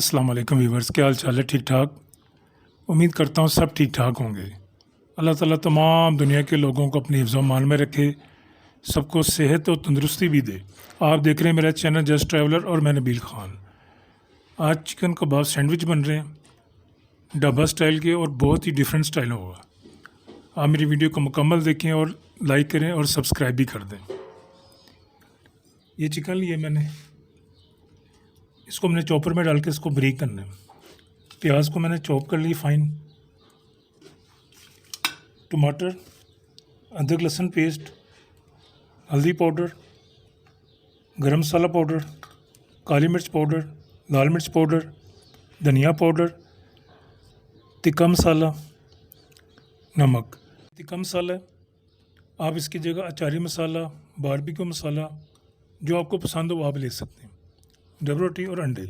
अस्सलाम वालेकुम व्यूवर्स, क्या हाल चाल है? ठीक ठाक। उम्मीद करता हूँ सब ठीक ठाक होंगे। अल्लाह ताला तमाम दुनिया के लोगों को अपनी हिफ्ज़ मान में रखे, सबको सेहत और तंदुरुस्ती भी दे। आप देख रहे हैं मेरा चैनल जस्ट ट्रैवलर और मैं नबील ख़ान। आज चिकन कबाब सैंडविच बन रहे हैं ढाबा स्टाइल के, और बहुत ही डिफरेंट स्टाइल होगा। आप मेरी वीडियो को मुकम्मल देखें और लाइक करें और सब्सक्राइब भी कर दें। ये चिकन लिए मैंने, इसको मैंने चॉपर में डाल के इसको ब्रेक करना है। प्याज को मैंने चॉप कर ली फाइन, टमाटर, अदरक लहसुन पेस्ट, हल्दी पाउडर, गरम मसाला पाउडर, काली मिर्च पाउडर, लाल मिर्च पाउडर, धनिया पाउडर, तिक्का मसाला, नमक। तिक्का मसाला है, आप इसकी जगह अचारी मसाला, बारबेक्यू मसाला जो आपको पसंद हो वो आप ले सकते हैं। डबल रोटी और अंडे।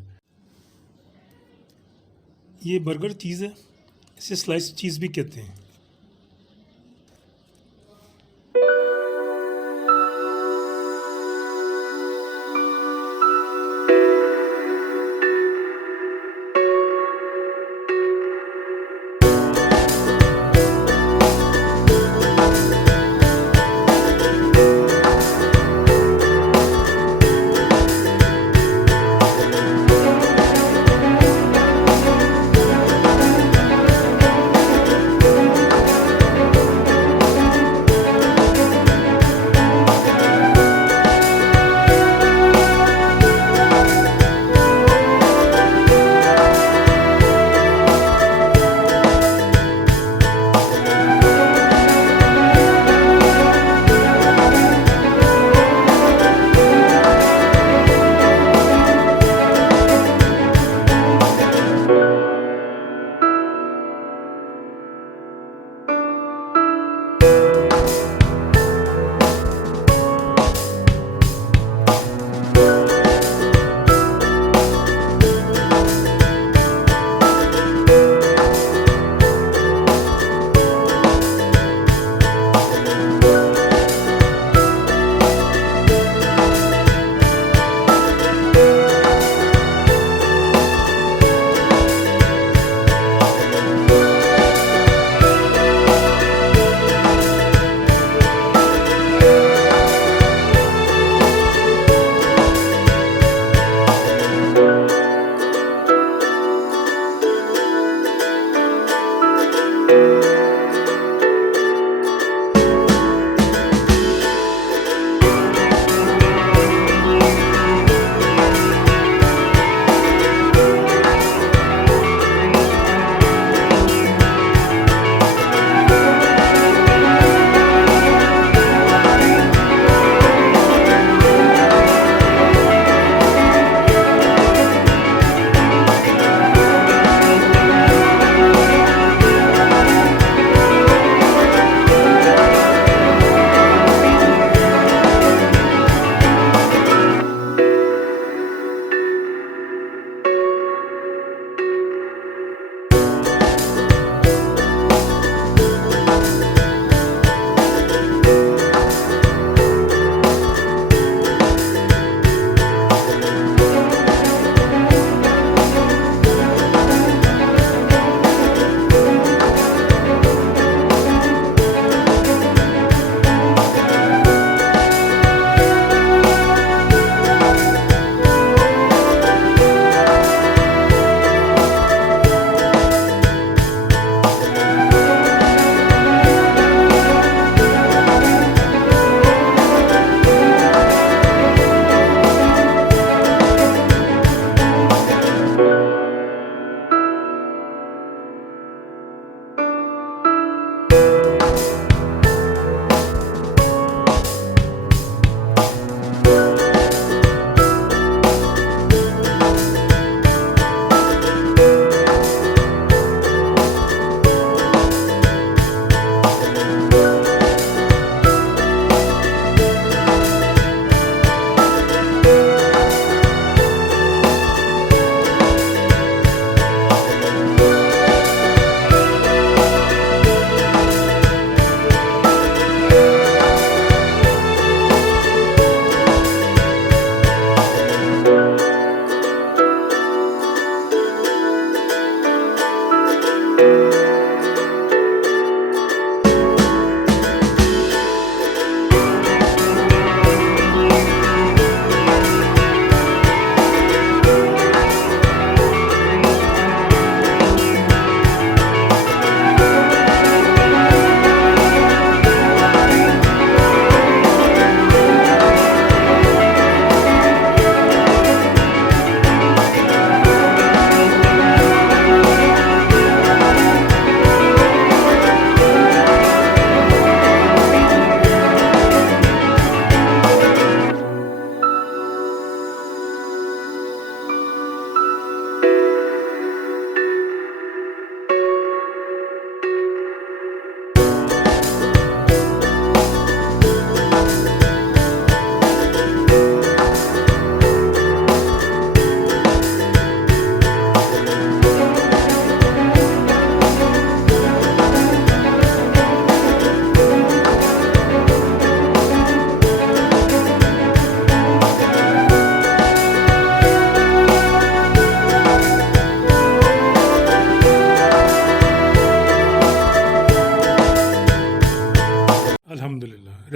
ये बर्गर चीज़ है, इसे स्लाइस चीज़ भी कहते हैं।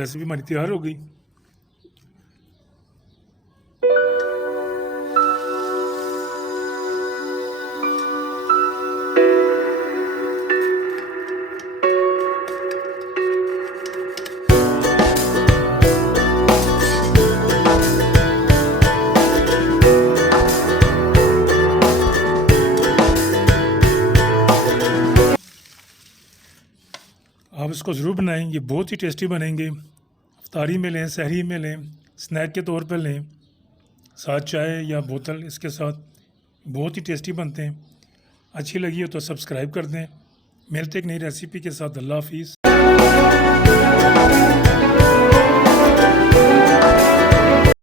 रेसिपी हमारी तैयार हो गई। आप इसको ज़रूर बनाएं, ये बहुत ही टेस्टी बनेंगे। इफ्तारी में लें, सहरी में लें, स्नैक के तौर पर लें, साथ चाय या बोतल इसके साथ बहुत ही टेस्टी बनते हैं। अच्छी लगी हो तो सब्सक्राइब कर दें। मिलते एक नई रेसिपी के साथ। अल्लाह हाफिज़।